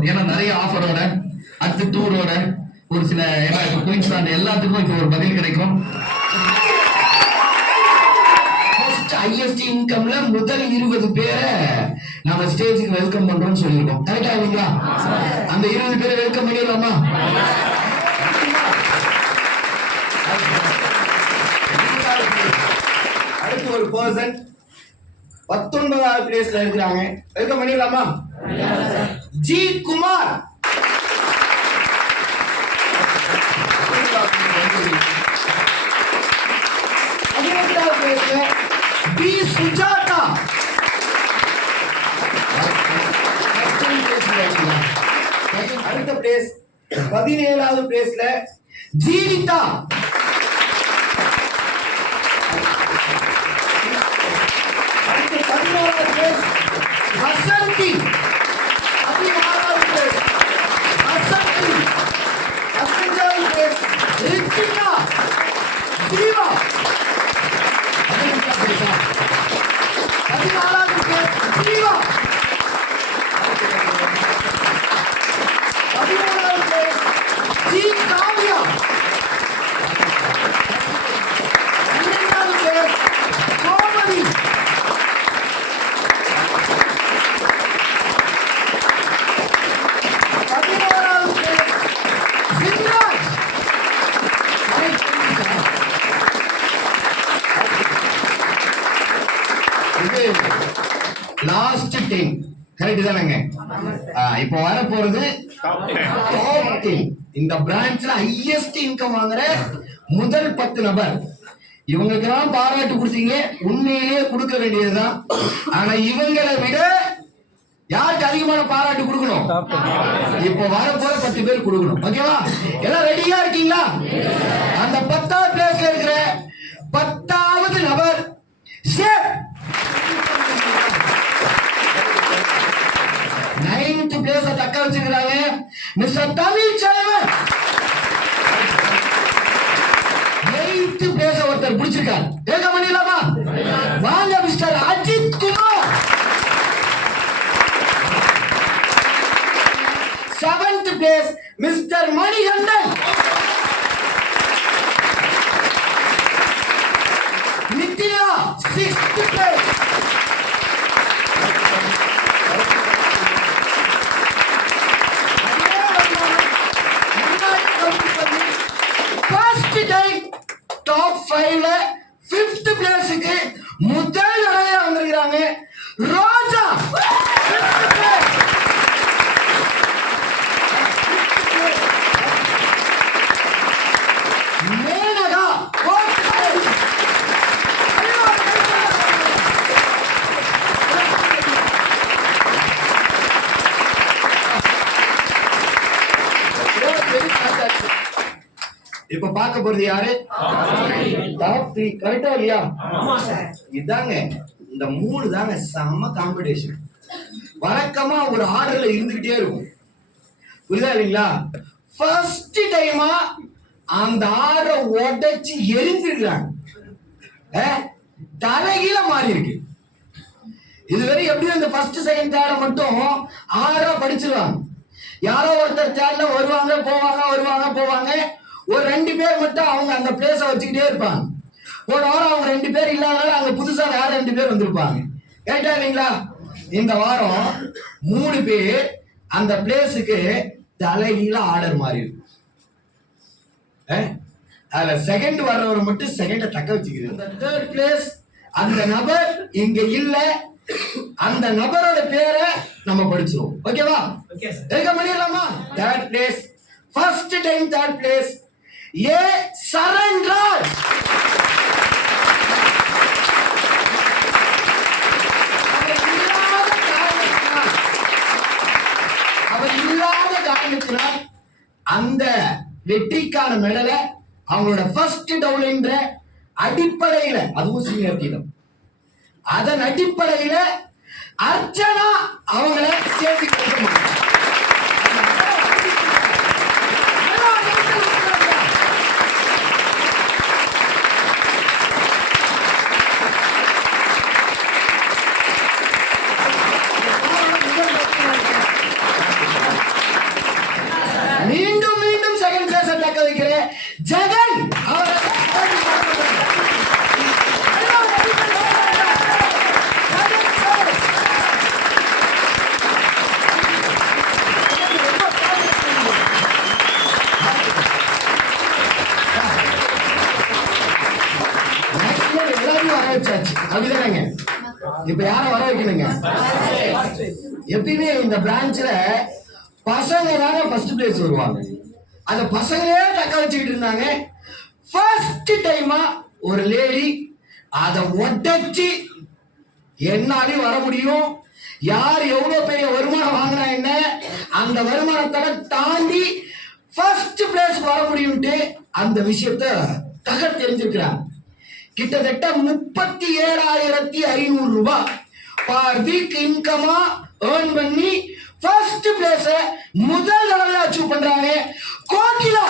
வரும். ஏன்னா நிறைய ஆஃபரோட அடுத்து டூரோட ஒரு சில குயின்ஸ்லாண்ட் எல்லாத்துக்கும் இப்போ ஒரு பதில் கிடைக்கும். ஹையஸ்ட் இன்கம்ல முதல் 20 பேரை நம்ம ஸ்டேஜுக்கு வெல்கம் பண்றோம்னு சொல்லிருக்கோம். கரெக்டா இல்லைங்களா? அந்த 20 பேரை வெல்கம் பண்ணிடலாமா? அடுத்து ஒரு பர்சன் 19வது பிளேஸ்ல இருக்கிறாங்க. வெல்கம் பண்ணிடலாமா? ஜி குமார். பி சுஜாதா. அடுத்த பிளேஸ் 17வது பிளேஸ்ல ஜீவிதா. அடுத்த 16வது பிளேஸ் வசந்தி. 16வது பிளேஸ் வசந்தி. 15வது பிளேஸ் ரித்திகா ஜீவா. 14வது பிளேஸ் ஜீவா. 13வது பிளேஸ் ஜி காவ்யா. 12வது பிளேஸ் கோமதி. 11வது பிளேஸ் சிம்ராஜ். லாஸ்ட் 10 கரெக்ட் தானங்க? இப்போ வர போறது டாப் 10. இந்த பிரான்ச்ல ஹையஸ்ட் இன்கம் வாங்குற முதல் 10 நபர். இவங்களுக்கெல்லாம் பாராட்டு கொடுத்தீங்க, உண்மையிலேயே கொடுக்க வேண்டியதுதான். ஆனா இவங்களை விட யாருக்கு அதிகமான பாராட்டு கொடுக்கணும்? இப்போ வர போற 10 பேர் கொடுக்கணும். ஓகேவா? எல்லாம் ரெடியா இருக்கீங்களா? அந்த 10வது பிளேஸ்ல இருக்கிற 10வது நபர் ஷேப். 9th பிளேஸ் தக்க வச்சிருக்காங்க மிஸ்டர் தமிழ்ச்செல்வன். 8th பிளேஸ் ஒருத்தர் பிடிச்சிருக்காரு. ஏக பண்ணிடலாமா? வாங்க mister Ajith Kumar. 7th place mister Manikandan. Nithya 6th place. Top 5ல 5th பிளேஸ்க்கு முதல் தடவை வந்திருக்காங்க ரோஜா. மேனகா. இப்ப பார்க்க போறது யாரு? டாப் 3. கரெக்டா இல்லையா? இதாங்க இந்த 3 தாங்க செம்ம காம்படிஷன். வழக்கமா ஒரு ஆர்டர்ல இருந்துகிட்டே இருக்கும். புரியுதா இல்லைங்களா? ஃபர்ஸ்ட் டைமா அந்த ஆர்டரை உடைச்சு எரிஞ்சிருக்காங்க. தலைகீழ மாறி இருக்கு. இதுவரை எப்படியும் இந்த ஃபர்ஸ்ட் செகண்ட் தேர்ட மட்டும் ஆர்டரா படிச்சிருவாங்க. யாரோ ஒருத்தர் தேர்ட்ல வருவாங்க போவாங்க. ஒரு 2 பேர் மட்டும் அவங்க அந்த பிளேஸ வச்சுக்கிட்டே இருப்பாங்க. ஒரு வாரம் அவங்க 2 பேர் இல்லாதனால அங்க புதுசா வேற 2 பேர் வந்திருப்பாங்க. கேட்டா இல்லைங்களா? இந்த வாரம் 3 பேர் அந்த பிளேஸுக்கு தலைகீழ ஆர்டர் மாறி இருக்கு. அதுல செகண்ட் வர்றவர் மட்டும் செகண்ட தக்க வச்சுக்கிறது. அந்த 3rd பிளேஸ் அந்த நபர் இங்க இல்ல. அந்த நபரோட பேரை நம்ம படிச்சிருவோம். ஓகேவா? வெல்கம் பண்ணிடலாமா? 3rd place first time 3rd place A Saranraj. அவர் இல்லாத காரணத்தினால் அந்த வெற்றிக்கான மெடலை அவங்களோட ஃபர்ஸ்ட் டவுன்ன்ற அடிப்படையில, அதுவும் சீனியர் டீம், அதன் அடிப்படையில அர்ச்சனா அவங்கள சேர்த்து ஜெகன் எல்லாரையும் வர வச்சாச்சு அப்படிதானங்க. இப்ப யார வர வைக்கணுங்க? எப்பயுமே இந்த பிரான்ச்ல பசங்க தாங்க ஃபர்ஸ்ட் பிளேஸ் வருவாங்க. அந்த பசங்களே தக்க வச்சுக்கிட்டு இருந்தாங்க. ஃபர்ஸ்ட் டைமா ஒரு லேடி அதை உடைச்சு என்னாலையும் வர முடியும், யார் எவ்வளவு பெரிய வருமானம் வாங்கினா என்ன, அந்த வருமானத்தை தாண்டி ஃபர்ஸ்ட் பிளேஸ் வர முடியும்ட்டு அந்த விஷயத்தை தக தெரிஞ்சிருக்கிறாங்க. கிட்டத்தட்ட 37,500 ரூபாய் பர் வீக் இன்கமா ஏர்ன் பண்ணி ஃபர்ஸ்ட் பிளேஸ் முதல் தடவை அச்சீவ் பண்றாங்க கோகிலா.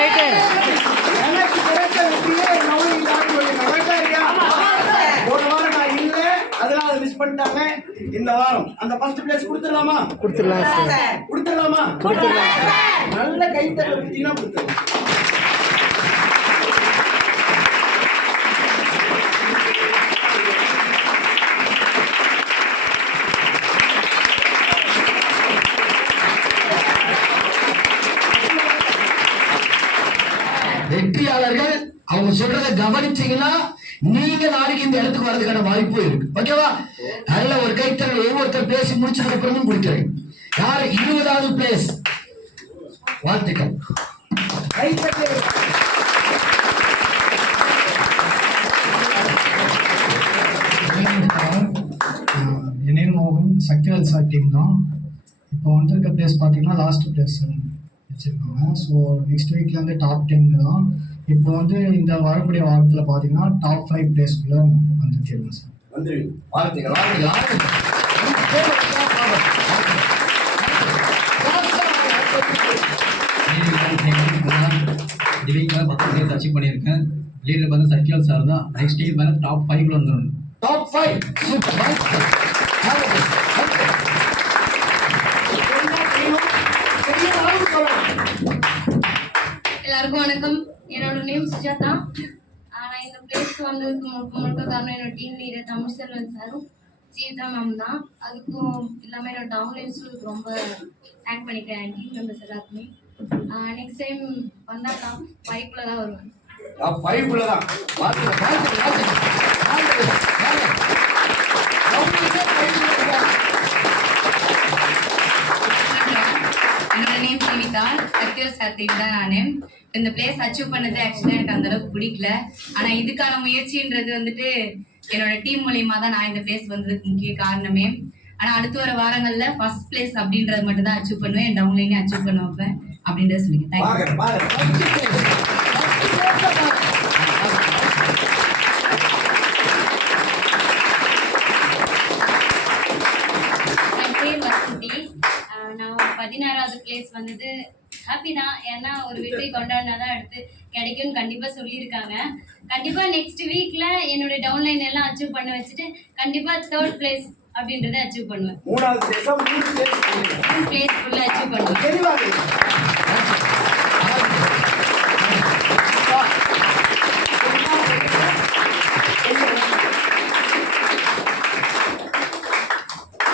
எனக்கு கிடைச்ச வெற்றியே நவனி தான் சொல்லுங்க. கரெக்டா இல்லையா? ஒரு வாரம் நான் இல்லை, அதெல்லாம் அதை மிஸ் பண்ணிட்டாங்க. இந்த வாரம் அந்த ஃபர்ஸ்ட் பிளேஸ் கொடுத்துடலாமா? கொடுத்துடலாமா? நல்ல கைத்தட்டல் கொடுத்தீங்கன்னா கொடுத்துடலாம். வெற்றியாளர்கள் அவங்க சொல்றதை கவனிச்சீங்கன்னா நீங்க நாளைக்கு இந்த இடத்துக்கு வரதுக்கான வாய்ப்பு இருக்கு. ஓகேவா? நல்ல ஒரு கைத்தறல் ஒவ்வொருத்தர் பேசி முடிச்சதுக்கு அப்புறமும் கொடுக்கிறேன். யாரு 20வது பிளேஸ்? வாழ்த்துக்கள். என் நேம் மோகன். சக்திவேல் சார் டீம் தான். இப்போ வந்திருக்க பிளேஸ் பார்த்தீங்கன்னா லாஸ்ட் பிளேஸ் வச்சுருக்காங்க. ஸோ நெக்ஸ்ட் வீக்லேருந்து டாப் 10 தான். இப்போ வந்து இந்த வரக்கூடிய வாரத்தில் பார்த்தீங்கன்னா டாப் 5 பிளேஸ்க்குள்ளே வந்துருக்கேன் சார். வாழ்த்துக்கள். டிவிங்கில் 10 பிளேஸ் அச்சீவ் பண்ணியிருக்கேன். லீடர் பார்த்து சக்திவேல் சார் தான். நெக்ஸ்ட் வீக் மேலே டாப் 5 வந்துடும். Top 5 super. எல்லாருக்கும் வணக்கம். என்னோட நேம் சுஜாதா. நான் இந்த பிளேஸ்க்கு வந்ததுக்கு முழுக்க காரணம் என்னோட டீம் லீடர் தமிழ் செல்வன் சாரும் ஜீவிதா மேம் தான். அதுக்கும் இல்லாமல் என்னோட டவுன்லைன்ஸும் ரொம்ப தேங்க் பண்ணிக்கிறேன் டீம் மெம்பர்ஸ் எல்லாருக்குமே. நெக்ஸ்ட் டைம் வந்தால் டாப் 5 தான் வருவேன். டாப் 5 தான். என்னோட name Jeevitha. Sakthivel sir team தான் நானு. இந்த பிளேஸ் அச்சீவ் பண்ணது ஆக்சுவலாக எனக்கு அந்த அளவுக்கு பிடிக்கல. ஆனால் இதுக்கான முயற்சின்றது வந்துட்டு என்னோட டீம் மூலியமா தான் நான் இந்த பிளேஸ் வந்ததுக்கு முக்கிய காரணமே. ஆனால் அடுத்து வர வாரங்களில் ஃபர்ஸ்ட் பிளேஸ் அப்படின்றது மட்டும் தான் அச்சீவ் பண்ணுவேன். என் டவுன்லைனே அச்சீவ் பண்ண வைப்பேன் அப்படின்றத சொல்லுங்க. நான் 16வது பிளேஸ் வந்தது ஹாப்பி தான். ஏன்னா ஒரு வெற்றி கொண்டாடினாதான் அடுத்து கிடைக்கும்னு கண்டிப்பாக சொல்லியிருக்காங்க. கண்டிப்பாக நெக்ஸ்ட் வீக்ல என்னோட டவுன்லைன் எல்லாம் அச்சீவ் பண்ண வச்சுட்டு கண்டிப்பாக 3rd பிளேஸ் அப்படின்றத அச்சீவ் பண்ணுவேன். 3வது பிளேஸ் ஃபுல்லாக அச்சீவ் பண்ணுவேன்.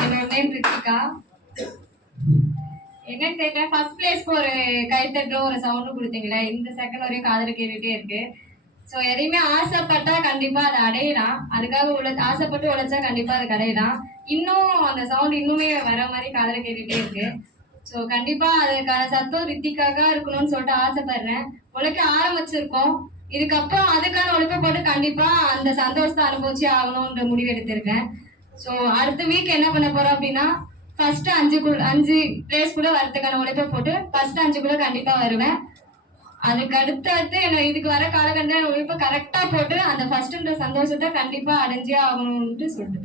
என்னோட நேம் ரித்திகா. என்னன்னு தெரியல, ஃபர்ஸ்ட் பிளேஸ்க்கு ஒரு கைத்தட்டும் ஒரு சவுண்டும் கொடுத்தீங்களே, இந்த செகண்ட் வரையும் காதில் கேட்டுட்டே இருக்கு. ஸோ எதையுமே ஆசைப்பட்டா கண்டிப்பா அதை அடையலாம். அதுக்காக ஆசைப்பட்டு உழைச்சா கண்டிப்பா அதை அடையலாம். இன்னும் அந்த சவுண்ட் இன்னுமே வர மாதிரி காதில் கேட்டுட்டே இருக்கு. ஸோ கண்டிப்பா அதுக்கான சத்தம் ரித்திக்காக இருக்கணும்னு சொல்லிட்டு ஆசைப்படுறேன். உழைக்க ஆரம்பிச்சிருக்கோம். இதுக்கப்புறம் அதுக்கான உழைப்பை போட்டு கண்டிப்பா அந்த சந்தோஷத்தை அனுபவிச்சு ஆகணும்ன்ற முடிவு எடுத்திருக்கேன். ஸோ அடுத்த வீக் என்ன பண்ண போறோம் அப்படின்னா ஃபர்ஸ்ட் 5 பிளேஸ்க்குள்ள வரதுக்கான உழைப்பை போட்டு ஃபர்ஸ்ட் 5க்குள்ள கண்டிப்பா வருவேன். அதுக்கு அடுத்து என்ன இதுக்கு வர காலகட்டம் உழைப்பை கரெக்டா போட்டு அந்த ஃபர்ஸ்ட்ன்ற சந்தோஷத்தை கண்டிப்பா அடைஞ்சே ஆகணும்னு சொல்லிட்டு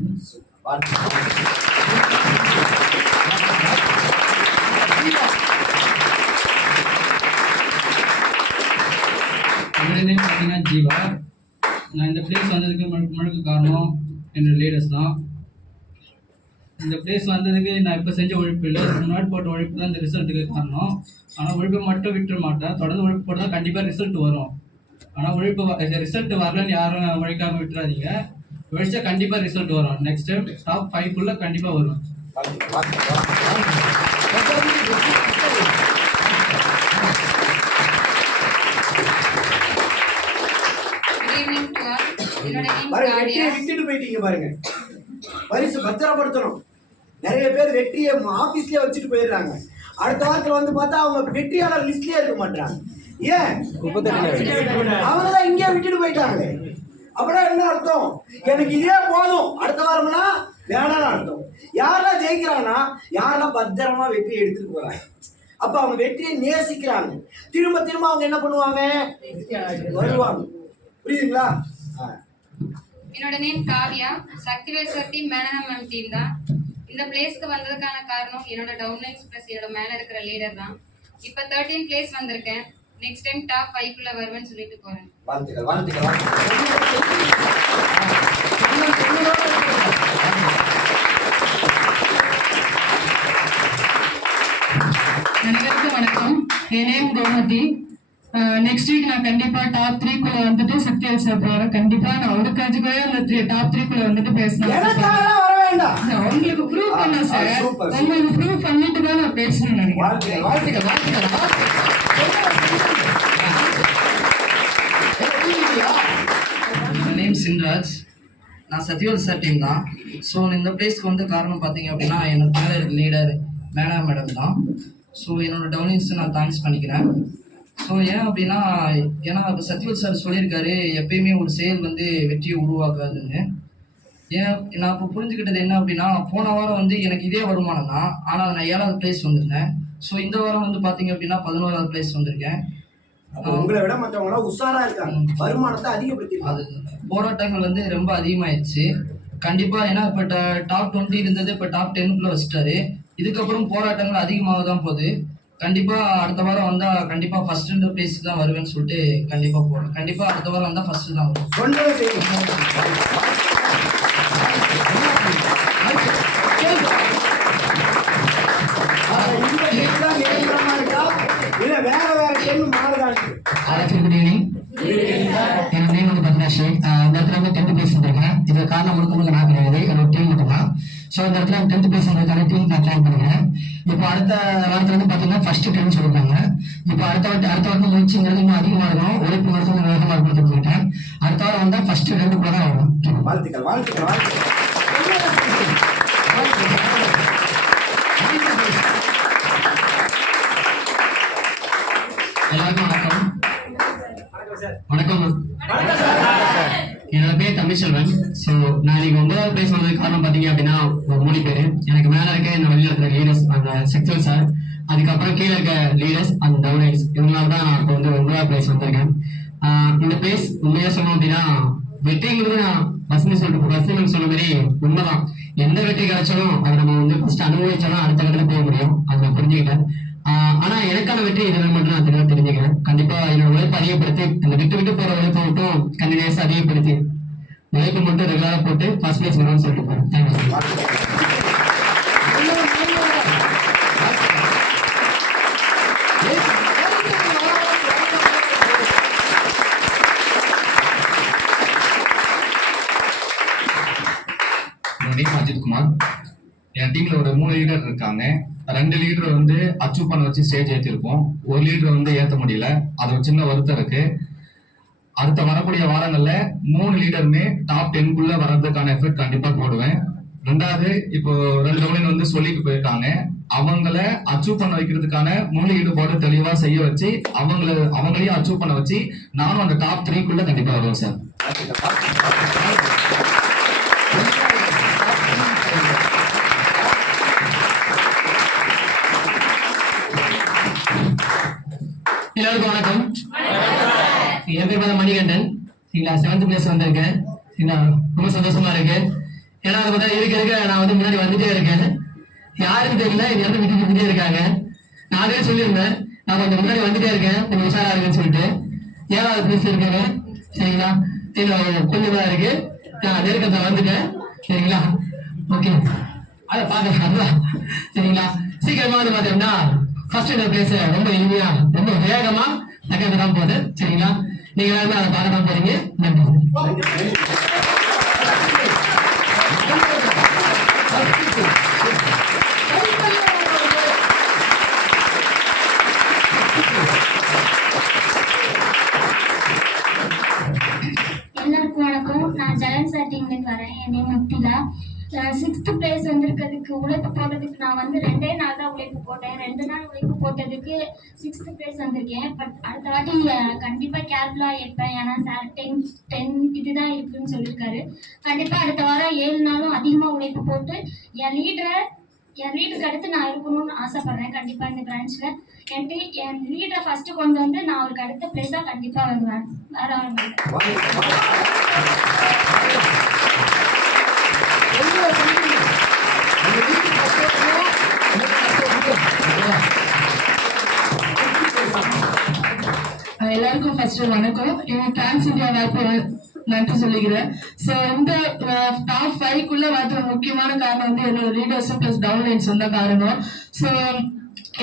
என்னோட நேம் பார்த்தீங்கன்னா ஜீவா. நான் இந்த பிளேஸ் வந்ததுக்கு முழுக்க காரணம் என்னோட லீடர்ஸ் தான். இந்த பிளேஸ் வந்ததுக்கு நான் இப்போ செஞ்ச உழைப்பு இல்லை, முன்னாடி போட்ட உழைப்பு தான் இந்த ரிசல்ட்டுக்கு காரணம். ஆனால் உழைப்பை மட்டும் விட்டுற மாட்டேன். தொடர்ந்து உழைப்பு போட்டால் தான் கண்டிப்பாக ரிசல்ட் வரும். ஆனால் உழைப்பு ரிசல்ட் வரலன்னு யாரும் உழைக்காமல் விட்டுறாதீங்க. உழைச்சா கண்டிப்பாக ரிசல்ட் வரும். நெக்ஸ்ட் டைம் டாப் 5 கண்டிப்பாக வரும். விட்டுட்டு போயிட்டீங்க பாருங்க. பரிசு பத்திரப்படுத்தணும். நிறைய பேர் வெற்றியை ஆபீஸ்லயே வச்சுட்டு போயிடுறாங்க. அடுத்த வாரத்துல வந்து பார்த்தா அவங்க வெற்றியாளர் லிஸ்ட்லயே இருக்க மாட்டாங்க. ஏன்? அவங்கதான் இங்கே விட்டுட்டு போயிட்டாங்க. அப்படின்னா என்ன அர்த்தம்? எனக்கு இதே போதும் அடுத்த வாரம்னா வேணாம்னு அர்த்தம். யாரெல்லாம் ஜெயிக்கிறாங்கன்னா யாரெல்லாம் பத்திரமா வெற்றியை எடுத்துட்டு போறாங்க. அப்ப அவங்க வெற்றியை நேசிக்கிறாங்க. திரும்ப திரும்ப அவங்க என்ன பண்ணுவாங்க? வருவாங்க. புரியுதுங்களா? என்னோட name Kavya. Sakthivel sir team, மேனனா மேம் டீம் தான். இந்த பிளேஸ்க்கு வந்ததுக்கான காரணம் என்னோட டவுன்லைன்ஸ் ப்ளஸ் என்னோட மேலே இருக்கிற லீடர் தான். இப்போ 13 பிளேஸ் வந்திருக்கேன். நெக்ஸ்ட் டைம் டாப் 5 குள்ள வருவேன்னு சொல்லிட்டு போறேன். வாழ்த்துக்கள் வாழ்த்துக்கள் அனைவருக்கும் வணக்கம். என் நேம் கோமதி. நெக்ஸ்ட் வீக் நான் கண்டிப்பா டாப் 3 குள்ள வந்துட்டு சக்திவேல் சார் போறேன். கண்டிப்பா நான் அவருக்காகவே அந்த டாப் 3 குள்ள வந்துட்டு பேசணும். எனக்காகலாம் வர வேண்டாம். உங்களுக்கு ப்ரூவ் பண்ண சார். சூப்பர். உங்களுக்கு ப்ரூவ் பண்ணிட்டு தான் நான் பேசணும்னு நினைக்கிறேன். வாழ்த்துக்கள் வாழ்த்துக்கள் வாழ்த்துக்கள். நேம் சின்ராஜ். நான் சத்யவல் சார் டீம் தான். ஸோ இந்த பிளேஸ்க்கு வந்து காரணம் பார்த்தீங்க அப்படின்னா எனக்கு மேலே லீடர் மேடம் தான். ஸோ என்னோட டவுனிங்ஸ் நான் தேங்க்ஸ் பண்ணிக்கிறேன். ஸோ ஏன் அப்படின்னா ஏன்னா இப்போ சத்யவல் சார் சொல்லியிருக்காரு எப்பயுமே ஒரு செயல் வந்து வெற்றியை உருவாக்காதுன்னு. ஏன் நான் இப்போ புரிஞ்சுக்கிட்டது என்ன அப்படின்னா போன வாரம் வந்து எனக்கு இதே வருமானம் தான், ஆனால் நான் 7வது பிளேஸ் வந்திருந்தேன். ஸோ இந்த வாரம் வந்து பார்த்தீங்க அப்படின்னா 11வது பிளேஸ் வந்திருக்கேன். உங்களை விட மற்றவங்களாம் உஷாரா இருக்காங்க, வருமானத்தை அதிகப்படுத்தி. அது போராட்டங்கள் வந்து ரொம்ப அதிகமாயிடுச்சு கண்டிப்பாக. ஏன்னா இப்போ டாப் 20 இருந்தது, இப்போ டாப் 10 வச்சுட்டாரு. இதுக்கப்புறம் போராட்டங்கள் அதிகமாக தான் போகுது. கண்டிப்பாக அடுத்த வாரம் வந்தால் கண்டிப்பாக ஃபர்ஸ்ட் 2 பிளேஸ் தான் வருவேன்னு சொல்லிட்டு கண்டிப்பாக போகிறேன். கண்டிப்பாக அடுத்த வாரம் வந்தால் ஃபர்ஸ்ட் தான் வரும். சொன்னதை செய்யுங்க. இந்த டீம் தான் நிரந்தரமா இருக்கா இல்ல வேற வேற டீம் மாறுதான்? Good evening. என்னோட நேம் வந்து பத்மாஷி. இந்த இடத்துல வந்து 10th பிளேஸ் வந்திருக்கேன். இது காரணம் முழுக்க நான் கிடையாது, என்னோட டீம் மட்டும் தான். ஸோ இந்த இடத்துல 10th பிளேஸ் வந்ததுக்கான டீம் நான் பிளான் பண்ணுறேன். இப்போ அடுத்த வாரத்தில் வந்து பார்த்தீங்கன்னா ஃபர்ஸ்ட் 10 சொல்லியிருக்காங்க. இப்போ அடுத்த வாரம் முயற்சிங்கிறது இன்னும் அதிகமாக இருக்கும். உழைப்பு மருத்துவம் வேகமாக இருக்கும் சொல்லிட்டேன். அடுத்த வாரம் வந்தால் ஃபர்ஸ்ட் 2 கூட தான் வரும். வாழ்த்துக்கள் வாழ்த்துக்கள் வாழ்த்துக்கள். எல்லாருக்கும் வணக்கம். வணக்கம். என்னோட பேர் தமிழ்செல்வன். ஸோ நான் இன்னைக்கு 9வது பிளேஸ் வந்ததுக்கு காரணம் பார்த்தீங்க அப்படின்னா ஒரு 3 பேர். எனக்கு மேலே இருக்க இந்த வெளியில் இருக்கிற லீடர்ஸ் அந்த சக்திவேல் சார், அதுக்கப்புறம் கீழே இருக்க லீடர்ஸ் அந்த டவுனர்ஸ், இவங்களால தான் நான் இப்போ வந்து 9வது பிளேஸ் வந்திருக்கேன். இந்த பிளேஸ் உண்மையாக சொல்லணும் அப்படின்னா வெற்றிங்கிறது நான் பஸ்ன்னு சொல்ற மாதிரி உண்மைதான். எந்த வெற்றி கிடைச்சாலும் அதை நம்ம வந்து ஃபர்ஸ்ட் அனுபவிச்சாலும் அடுத்த இடத்துல போக முடியும். அதை நான் புரிஞ்சுக்கிட்டேன். ஆனா எனக்கான வெற்றி இதில் மட்டும் நான் தெளிவாக தெரிஞ்சுக்கிறேன். கண்டிப்பா என்னோட உழைப்பு அதிகப்படுத்தி அந்த விட்டு போற உழைப்பை மட்டும் கண்டினியூஸா அதிகப்படுத்தி உழைப்பு மட்டும் ரெகுலரா போட்டு ஃபர்ஸ்ட் பிளேஸ் வரும்னு சொல்லிட்டு போறேன். தேங்க்யூ. அஜித் குமார். என் டீம்ல ஒரு 3 லீடர் இருக்காங்க. 2 லீடர் வந்து அச்சீவ் பண்ண வச்சு ஸ்டேஜ் ஏற்றிருக்கோம். ஒரு லீடர் வந்து ஏற்ற முடியல, அது ஒரு சின்ன வருத்தம் இருக்கு. அடுத்த வரக்கூடிய வாரங்கள்ல 3 லீடருமே டாப் 10 வர்றதுக்கான எஃபர்ட் கண்டிப்பா போடுவேன். 2வது இப்போ 2 டவுன் வந்து சொல்லிட்டு போயிருக்காங்க, அவங்கள அச்சீவ் பண்ண வைக்கிறதுக்கான முழு ஈடுபாடு தெளிவா செய்ய வச்சு அவங்களையும் அச்சீவ் பண்ண வச்சு நானும் அந்த டாப் 3 கண்டிப்பா வருவேன் சார். எல்லாருக்கும் வணக்கம். என் பேர் பார்த்தா மணிகண்டன். சரிங்களா, 7th பிளேஸ் வந்திருக்கேன். சரிங்களா, ரொம்ப சந்தோஷமா இருக்கு. ஏன்னா அதை பார்த்தா இருக்க நான் வந்து முன்னாடி வந்துட்டே இருக்கேன். யாருன்னு தெரியல, இந்த இடத்துல விட்டுட்டே இருக்காங்க. நானே சொல்லியிருந்தேன் நான் கொஞ்சம் முன்னாடி வந்துட்டே இருக்கேன், கொஞ்சம் உஷாரா இருக்குன்னு சொல்லிட்டு. 7வது பிளேஸ் இருக்காங்க. சரிங்களா, கொஞ்சம் தான் இருக்கு. நான் நெருக்கத்தை வந்துட்டேன். சரிங்களா, ஓகே, அதை பார்க்கலாம். சரிங்களா, சீக்கிரமா வந்து பார்த்தோம்னா ஃபர்ஸ்ட் பிளேஸ் ரொம்ப எளிமையா ரொம்ப வேகமா தக்க தான் போகுது. சரிங்களா, நீங்க எல்லாருமே அதை பார்க்க தான் போறீங்க. நன்றி. எல்லாருக்கும் வணக்கம். நான் ஜெகன் சார் டீம்லேருந்து வரேன். என் நேம் முக்திலா. 6th பிளேஸ் வந்திருக்கிறதுக்கு உழைப்பு போட்டதுக்கு நான் வந்து 2 நாள் தான் உழைப்பு போட்டேன். 2 நாள் உழைப்பு போட்டதுக்கு 6th பிளேஸ் வந்திருக்கேன். பட் அடுத்த வாட்டி கண்டிப்பாக கேர்ஃபுல்லாக இருப்பேன். ஏன்னா சார் 10 இதுதான் இருக்குன்னு சொல்லியிருக்காரு. கண்டிப்பாக அடுத்த வாரம் 7 நாளும் அதிகமாக உழைப்பு போட்டு என் லீடருக்கு அடுத்து நான் இருக்கணும்னு ஆசைப்படுறேன். கண்டிப்பாக இந்த பிரான்ச்சில் என் லீடரை ஃபர்ஸ்ட் கொண்டு வந்து நான் அவருக்கு அடுத்த பிளேஸாக கண்டிப்பாக வருவேன். வேற எல்லாருக்கும் ஃபர்ஸ்ட் வணக்கம். டிரான்ஸ் இந்தியா வாய்ப்பு நன்றி சொல்லிக்கிறேன். ஸோ இந்த டாப் 5க்குள்ள வந்து முக்கியமான காரணம் வந்து என்னோட லீடர்ஸும் பிளஸ் டவுன்லைன்ஸ் தான் காரணம். ஸோ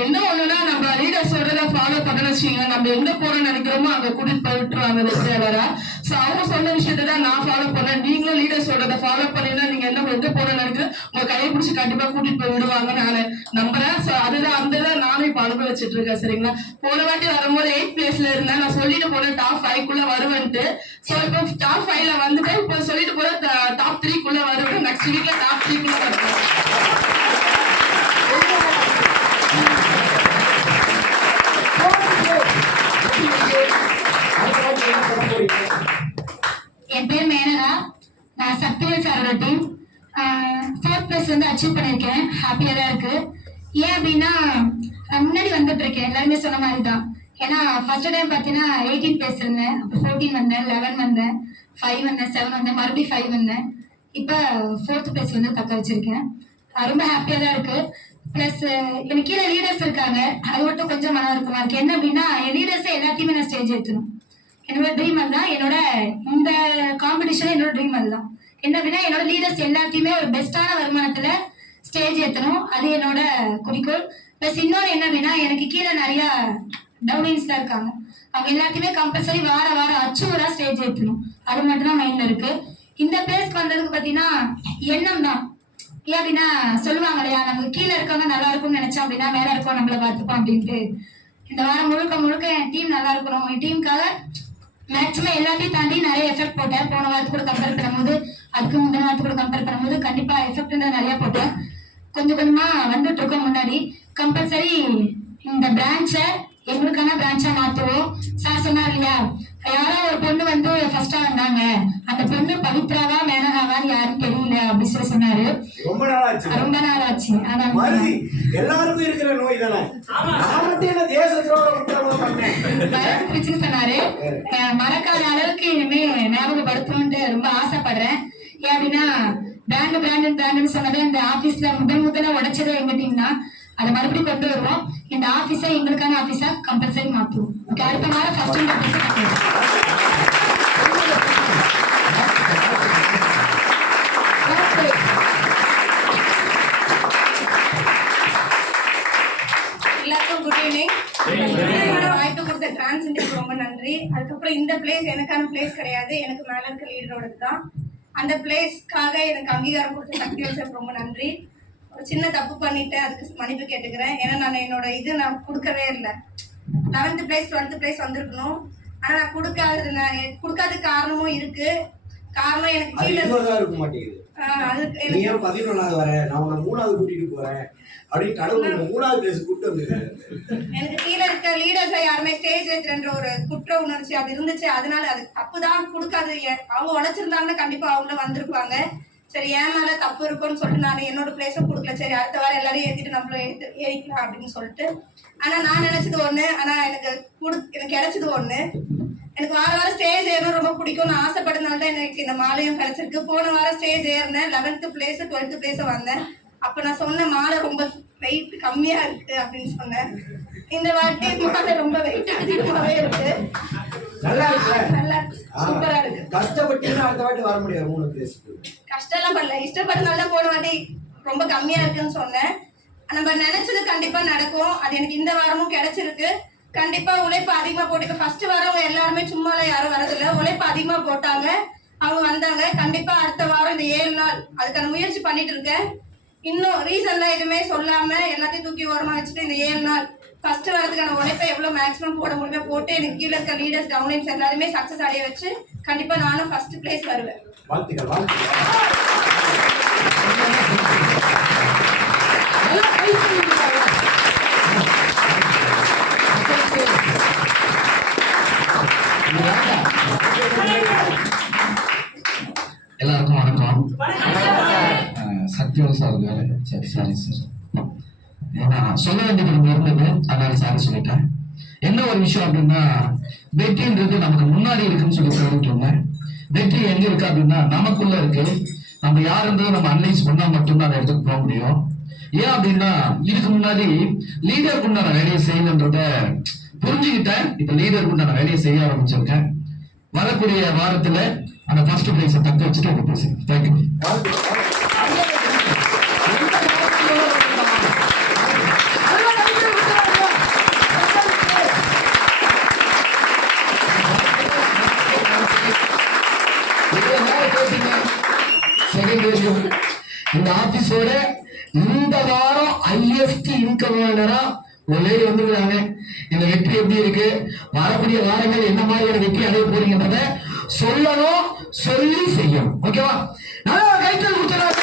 என்ன ஒண்ணுன்னா நம்ம லீடர்ஸோட ஃபாலோ பண்ணணும்னு வச்சுக்கோங்க, நம்ம எங்க போறோம்னு நினைக்கிறோமோ அங்க கூட்டிட்டு போய் விட்டுருவாங்க வெற்றியாளரா. ஸோ அவங்க சொன்ன விஷயத்தை தான் நான் ஃபாலோ பண்ணேன். நீங்களும் லீடர்ஸோட ஃபாலோ பண்ணீங்கன்னா நீங்க என்ன எங்க போறோம்னு நினைக்கிறோம் உங்க கையை பிடிச்சி கண்டிப்பா கூட்டிட்டு போய் விடுவாங்க நான் நம்புறேன். ஸோ அதுதான் அந்த நானும் இப்ப அனுபவிச்சுட்டு இருக்கேன். சரிங்களா, போன வாட்டி வரும்போது 8th பிளேஸ்ல இருந்தேன். நான் சொல்லிட்டு போனேன் டாப் 5க்குள்ள வருவேன்ட்டு. ஸோ இப்போ டாப் 5ல வந்துட்டேன். இப்போ சொல்லிட்டு போற டாப் 3க்குள்ள வருவேன். நெக்ஸ்ட் வீக்ல டாப் 3க்குள்ள வருவேன். என் பேர் மேனகா. நான் சக்திவேல் சாரோட டீம் 4th பிளேஸ் வந்து அச்சீவ் பண்ணியிருக்கேன். ஹாப்பியாக தான் இருக்கு. ஏன் அப்படின்னா நான் முன்னாடி வந்துட்டு இருக்கேன் எல்லாருமே சொன்ன மாதிரி தான். ஏன்னா ஃபர்ஸ்ட் டைம் பார்த்தீங்கன்னா 18 பிளேஸ் இருந்தேன், அப்புறம் 14 வந்தேன், 11 வந்தேன், 5 வந்தேன், 7 வந்தேன், மறுபடியும் 5 வந்தேன். இப்போ 4th பிளேஸ் வந்து தக்க வச்சிருக்கேன். ரொம்ப ஹாப்பியாக தான் இருக்கு. பிளஸ் எனக்கு கீழே லீடர்ஸ் இருக்காங்க, அது மட்டும் கொஞ்சம் மன வருத்தமா இருக்கு. என்ன அப்படின்னா என் லீடர்ஸை எல்லாத்தையுமே நான் ஸ்டேஜ் ஏற்றணும். என்னோட ட்ரீம் அதுதான். என்னோட இந்த காம்படிஷன் என்னோட ட்ரீம் அதுதான். என்ன அப்படின்னா என்னோட லீடர்ஸ் எல்லாத்தையுமே ஒரு பெஸ்டான வருமானத்துல ஸ்டேஜ் ஏற்றணும், அது என்னோட குறிக்கோள். பிளஸ் இன்னொரு என்ன அப்படின்னா எனக்கு கீழே நிறைய டவுன்லைன்ஸ் தான் இருக்காங்க, அவங்க எல்லாத்தையுமே கம்பல்சரி வார அச்சூரா ஸ்டேஜ் ஏற்றணும், அது மட்டும் தான் மைண்ட்ல இருக்கு. இந்த பிளேஸ்க்கு வந்ததுக்கு பார்த்தீங்கன்னா எண்ணம் தான். ஏன் அப்படின்னா சொல்லுவாங்க இல்லையா, நமக்கு கீழே இருக்கவங்க நல்லா இருக்கும்னு நினைச்சோம் அப்படின்னா மேல இருக்கோம் நம்மள பார்த்துப்போம் அப்படின்ட்டு. இந்த வாரம் முழுக்க என் டீம் நல்லா இருக்கணும், என் டீமுக்காக மேக்ஸிமம் எல்லாத்தையும் தாண்டி நிறைய எஃபெக்ட் போட்டேன். போன வாரத்து கூட கம்பேர் பண்ணும்போது, அதுக்கு முந்தின வாரத்து கூட கம்பேர் பண்ணும்போது கண்டிப்பா எஃபெக்ட் நிறைய போட்டேன். கொஞ்சமா வந்துட்டு இருக்கோம் முன்னாடி. கம்பல்சரி இந்த பிரான்ச்சை எங்களுக்கான பிரான்ச்சா மாத்துவோம். சார் சொன்னார் இல்லையா, யாரோ ஒரு பொண்ணு வந்து ஃபர்ஸ்டா வந்தாங்க, அந்த பொண்ணு பவித்ராவா மேனகாவான்னு யாரும் தெரியல அப்படின்னு சொல்லி சொன்னாரு. ரொம்ப நாள் ஆச்சு. எல்லாருக்கும் இருக்கிற நோய் தானே, தேச துரோகம் சொன்னாரு. மறக்காத அளவுக்கு இனிமே ஞாபகப்படுத்தணும்னு ரொம்ப ஆசைப்படுறேன். ஏன் அப்படின்னா பிராண்டுன்னு சொன்னதே இந்த ஆபீஸ்ல முதல்ல உடைச்சதே எங்க டீம் தான். அதை மறுபடியும் கொண்டு வருவோம். இந்த ஆபீஸை எங்களுக்கான ஆபீஸா கம்பல்சரி மாற்றுவோம். ஓகே, அடுத்த வாரம் ஃபர்ஸ்ட் எல்லாருக்கும் குட் ஈவினிங். வாய்ப்பு கொடுத்த டிரான்ஸ் இந்தியாவுக்கு ரொம்ப நன்றி. அதுக்கப்புறம் இந்த பிளேஸ் எனக்கான பிளேஸ் கிடையாது, எனக்கு மேல இருக்க லீடரோடது தான். அந்த பிளேஸ்க்காக எனக்கு அங்கீகாரம் கொடுத்த சக்திவேல் சார் ரொம்ப நன்றி. ஒரு சின்ன தப்பு பண்ணிட்டேன், அதுக்கு மன்னிப்பு கேட்டுக்கிறேன். ஏன்னா நான் என்னோட நான் கொடுக்கவே இல்லை. 11th பிளேஸ் 12th பிளேஸ் வந்திருக்கணும். ஆனா நான் கொடுக்காத காரணமும் இருக்கு. காரணம் எனக்கு கீழே இருக்க மாட்டேங்குது. நீ 11வது வர, நான் உன்னை 3வது கூட்டிட்டு போறேன் அப்படின்னு கடவுள் 3வது பிளேஸ் கூப்பிட்டு வந்துருக்காரு. எனக்கு கீழே இருக்க லீடர்ஸை யாருமே ஸ்டேஜ் ஏற்றுற ஒரு குற்ற உணர்ச்சி அது இருந்துச்சு. அதனால அது தப்புதான், கொடுக்காது. அவங்க உழைச்சிருந்தாங்கன்னா கண்டிப்பா அவங்கள வந்திருப்பாங்க. சரி, ஏன் மேல தப்பு இருக்கும்னு சொல்லிட்டு நான் என்னோட பிளேஸும் கொடுக்கல. சரி, அடுத்த வாரம் எல்லாரையும் ஏற்றிட்டு நம்மளும் ஏறிக்கலாம் அப்படின்னு சொல்லிட்டு. ஆனா நான் நினைச்சது ஒண்ணு, ஆனா எனக்கு கிடைச்சது ஒண்ணு. எனக்கு வாரம் ஸ்டேஜ் ஏறணும் ரொம்ப பிடிக்கும். நான் ஆசைப்பட்டதுனால தான் எனக்கு இந்த மாலையும் கிடைச்சிருக்கு. போன வாரம் ஸ்டேஜ் ஏறினேன், 11th பிளேஸ் 12th பிளேஸ் வந்தேன். அப்ப நான் சொன்ன மாலை ரொம்ப வெயிட் கம்மியா இருக்கு அப்படின்னு சொன்னேன். இந்த வாட்டி மாலை ரொம்ப வெயிட் அதிகமாவே இருக்கு. நல்லா இருக்கு, நல்லா சூப்பரா இருக்கு. கஷ்டப்பட்டீங்கன்னா அடுத்த வாட்டி வர முடியாது 3 பிளேஸ்க்கு. கஷ்டம்லாம் பண்ணல, இஷ்டப்பட்டதுனால தான் போன வாட்டி ரொம்ப கம்மியா இருக்குன்னு சொன்னேன். நம்ம நினைச்சது கண்டிப்பா நடக்கும். அது எனக்கு இந்த வாரமும் கிடைச்சிருக்கு. கண்டிப்பா உழைப்பு அதிகமா போட்டு ஃபர்ஸ்ட் வரவங்க எல்லாருமே சும்மாலாம் யாரும் வரதில்ல, உழைப்பு அதிகமா போட்டாங்க, அவங்க வந்தாங்க. கண்டிப்பா அடுத்த வாரம் இந்த 7 நாள் அதுக்கான முயற்சி பண்ணிட்டு இருக்கேன். இன்னும் ரீசன்லாம் எதுவுமே சொல்லாம எல்லாத்தையும் தூக்கி ஓரமா வச்சுட்டு இந்த 7 நாள் ஃபர்ஸ்ட் வரதுக்கான உழைப்பை எவ்வளவு மேக்ஸிமம் போட முடியுமோ போட்டு எனக்கு கீழே இருக்க லீடர்ஸ் டவுன்லைன்ஸ் எல்லாருமே சக்சஸ் அடைய வச்சு கண்டிப்பா நானும் ஃபர்ஸ்ட் பிளேஸ் வருவேன். எல்லாருக்கும் வணக்கம். சக்திவேல் சார் வேலை. சரி சாரி சார், ஏன்னா சொல்ல வேண்டியது இருந்தது, அதனால சாரி சொல்லிட்டேன். என்ன ஒரு விஷயம் அப்படின்னா, வெற்றின்றது நமக்கு முன்னாடி இருக்குன்னு சொல்லி சொல்லிட்டு இருந்தேன். வெற்றி எங்க இருக்கு அப்படின்னா நமக்குள்ள இருக்கு. நம்ம யாருன்றதை நம்ம அனலைஸ் பண்ணா மட்டும்தான் அதை எடுத்துட்டு போக முடியும். ஏன் அப்படின்னா இதுக்கு முன்னாடி லீடருக்குண்டான வேலையை செய்யணுன்றத புரிஞ்சுக்கிட்டேன். இப்ப லீடருக்கு நான் வேலையை செய்ய ஆரம்பிச்சிருக்கேன். வரக்கூடிய வாரத்துல அந்த ஃபர்ஸ்ட் பிளேஸை தக்க வச்சுட்டு உங்க பேசுறேன். தேங்க்யூ. இந்த ஆபீஸோட இந்த வாரம் ஹையஸ்ட் இன்கம் வேண்டரா ஒரு லேடி வந்துருக்காங்க. இந்த வெற்றி எப்படி இருக்கு, வரக்கூடிய வாரங்கள் என்ன மாதிரியான வெற்றி அடைய போறீங்கன்றத சொல்லணும், சொல்லி செய்யணும். ஓகேவா? நல்லா கைத்தல் கொடுத்துறாங்க.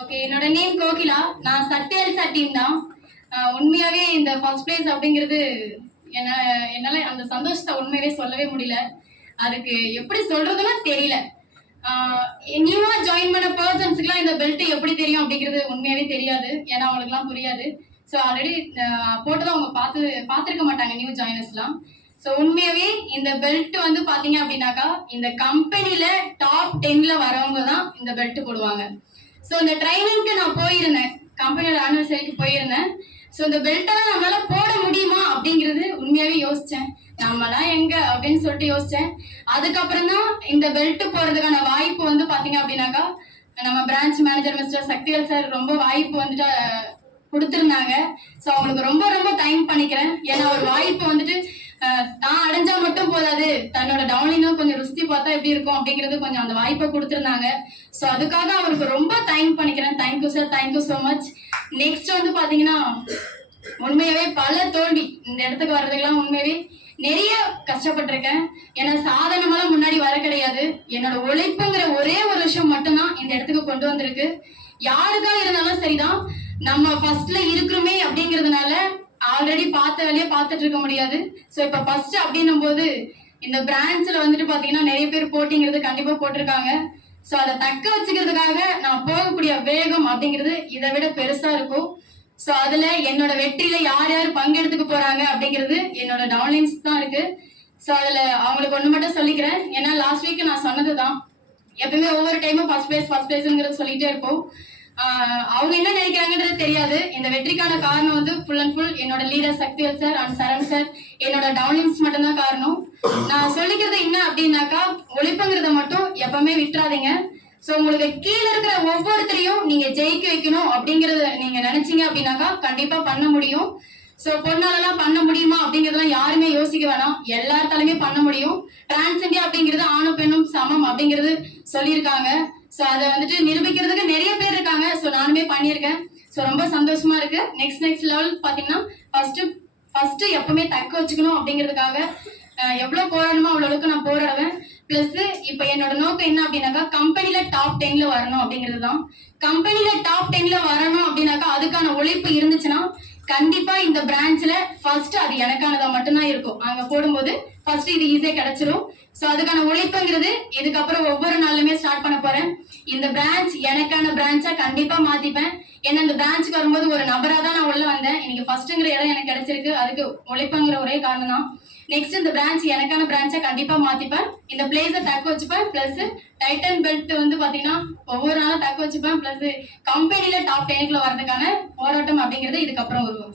ஓகே, என்னோட நேம் கோகிலா. நான் சக்தியல்சா டீம் தான். உண்மையாவே இந்த ஃபர்ஸ்ட் பிளேஸ் அப்படிங்கிறது என்னால அந்த சந்தோஷத்தை உண்மையாவே சொல்லவே முடியல. அதுக்கு எப்படி சொல்றதுன்னு தெரியல. நியூவா ஜாயின் பண்ண பர்சன்ஸுக்குலாம் இந்த பெல்ட் எப்படி தெரியும் அப்படிங்கிறது உண்மையாவே தெரியாது. ஏன்னா அவங்களுக்குலாம் புரியாது. ஸோ ஆல்ரெடி போட்டதை அவங்க பார்த்துருக்க மாட்டாங்க நியூ ஜாயினர்ஸ்லாம். ஸோ உண்மையாவே இந்த பெல்ட் வந்து பாத்தீங்க அப்படின்னாக்கா இந்த கம்பெனில டாப் 10ல வரவங்க தான் இந்த பெல்ட் போடுவாங்க. ஸோ இந்த ட்ரைனிங்க்கு நான் போயிருந்தேன், கம்பெனியோட ஆனிவர்சரிக்கு போயிருந்தேன். ஸோ இந்த பெல்ட்டெல்லாம் நம்மளால போட முடியுமா அப்படிங்கிறது உண்மையாவே யோசிச்சேன். நம்மலாம் எங்க அப்படின்னு சொல்லிட்டு யோசிச்சேன். அதுக்கப்புறம் தான் இந்த பெல்ட் போடுறதுக்கான வாய்ப்பு வந்து பாத்தீங்க அப்படின்னாக்கா நம்ம branch manager mister Sakthivel sir ரொம்ப வாய்ப்பு வந்துட்டு கொடுத்துருந்தாங்க. ஸோ அவங்களுக்கு ரொம்ப ரொம்ப தேங்க் பண்ணிக்கிறேன். ஏன்னா ஒரு வாய்ப்பு வந்துட்டு தான் அடைஞ்சா மட்டும் போதாது, தன்னோட டவுன்லைனும் கொஞ்சம் ருசி பார்த்தா எப்படி இருக்கும் அப்படிங்கிறது கொஞ்சம் அந்த வாய்ப்பை கொடுத்துருந்தாங்க. ஸோ அதுக்காக அவருக்கு ரொம்ப தேங்க் பண்ணிக்கிறேன். Thank you sir, thank you so much. Next வந்து பாத்தீங்கன்னா உண்மையாவே பல தோல்வி இந்த இடத்துக்கு வர்றதுக்கெல்லாம் உண்மையாவே நிறைய கஷ்டப்பட்டிருக்கேன். ஏன்னா சாதனமெல்லாம் முன்னாடி வர கிடையாது. என்னோட உழைப்புங்கிற ஒரே ஒரு விஷயம் மட்டும்தான் இந்த இடத்துக்கு கொண்டு வந்திருக்கு. யாருக்கா இருந்தாலும் சரிதான், நம்ம ஃபர்ஸ்ட்ல இருக்கிறோமே அப்படிங்கிறதுனால ஆல்ரெடி பார்த்த வேலையை பார்த்துட்டு இருக்க முடியாது. ஸோ இப்போ ஃபர்ஸ்ட் அப்படின்னும் போது இந்த பிரான்ச்ல வந்துட்டு பாத்தீங்கன்னா நிறைய பேர் போட்டிங்கிறது கண்டிப்பா போட்டிருக்காங்க. ஸோ அதை தக்க வச்சுக்கிறதுக்காக நான் போகக்கூடிய வேகம் அப்படிங்கிறது இதை விட பெருசா இருக்கும். ஸோ அதுல என்னோட வெற்றியில யார் யார் பங்கெடுத்துக்க போறாங்க அப்படிங்கிறது என்னோட டவுன்லைன்ஸ் தான் இருக்கு. ஸோ அதுல அவங்களுக்கு ஒண்ணு மட்டும் சொல்லிக்கிறேன். ஏன்னா லாஸ்ட் வீக் நான் சொன்னதுதான், எப்பவுமே ஒவ்வொரு டைமும் ஃபர்ஸ்ட் பிளேஸ்ங்கிறது சொல்லிட்டே இருப்போம். அவங்க என்ன நினைக்கிறாங்கன்றது தெரியாது. இந்த வெற்றிக்கான காரணம் வந்து ஃபுல் அண்ட் ஃபுல் என்னோட leader Sakthivel sir and Charan sir, என்னோட டவுன்லைன்ஸ் மட்டும்தான் காரணம். நான் சொல்லிக்கிறது என்ன அப்படின்னாக்கா உழைப்புங்கிறத மட்டும் எப்பவுமே விட்டுறாதீங்க. சோ உங்களுக்கு கீழே இருக்கிற ஒவ்வொருத்தரையும் நீங்க ஜெயிக்க வைக்கணும் அப்படிங்கறத நீங்க நினைச்சீங்க அப்படின்னாக்கா கண்டிப்பா பண்ண முடியும். சோ பொண்ணாலெல்லாம் பண்ண முடியுமா அப்படிங்கறதெல்லாம் யாருமே யோசிக்க வேணாம், எல்லாத்தாலுமே பண்ண முடியும். டிரான்ஸ் இந்தியா அப்படிங்கிறது ஆணும் பெண்ணும் சமம் அப்படிங்கிறது சொல்லியிருக்காங்க. சோ அதை வந்துட்டு நிரூபிக்கிறதுக்கு நிறைய பேர் இருக்காங்க. சோ நானுமே பண்ணியிருக்கேன். சோ ரொம்ப சந்தோஷமா இருக்கு. நெக்ஸ்ட் லெவல் பாத்தீங்கன்னா ஃபர்ஸ்ட் எப்பவுமே தக்க வச்சுக்கணும் அப்படிங்கிறதுக்காக எவ்வளவு போராடணுமோ அவ்வளவுக்கு நான் போராடுவேன். பிளஸ் இப்ப என்னோட நோக்கம் என்ன அப்படின்னாக்கா கம்பெனில டாப் 10ல வரணும் அப்படிங்கிறது தான். கம்பெனில டாப் 10ல வரணும் அப்படின்னாக்கா அதுக்கான உழைப்பு இருந்துச்சுன்னா கண்டிப்பா இந்த பிரான்ச்ல ஃபர்ஸ்ட் அது எனக்கானதா மட்டும்தான் இருக்கும். அங்க போடும்போது ஃபர்ஸ்ட் இது ஈஸியா கிடைச்சிரும். சோ அதுக்கான உழைப்புங்கிறது இதுக்கப்புறம் ஒவ்வொரு நாளுமே ஸ்டார்ட் பண்ண போறேன். இந்த பிரான்ச் எனக்கான பிரான்ச்சா கண்டிப்பா மாத்திப்பேன். ஏன்னா இந்த பிரான்ச்சுக்கு வரும்போது ஒரு நபரா தான் நான் உள்ள வந்தேன். இன்னைக்கு ஃபர்ஸ்ட்ங்கிற இடம் எனக்கு கிடைச்சிருக்கு. அதுக்கு உழைப்புங்கிற ஒரே காரணம் தான். நெக்ஸ்ட் இந்த பிரான்ச் எனக்கான பிரான்ச்சா கண்டிப்பா மாத்திப்பேன். இந்த பிளேஸை தக்க வச்சுப்பேன். பிளஸ் டைட்டன் பெல்ட் வந்து பாத்தீங்கன்னா ஒவ்வொரு நாளும் தக்க வச்சுப்பேன். பிளஸ் கம்பெனில டாப் 10க்குள்ள வர்றதுக்கான போராட்டம் அப்படிங்கிறது இதுக்கப்புறம் வருவோம்.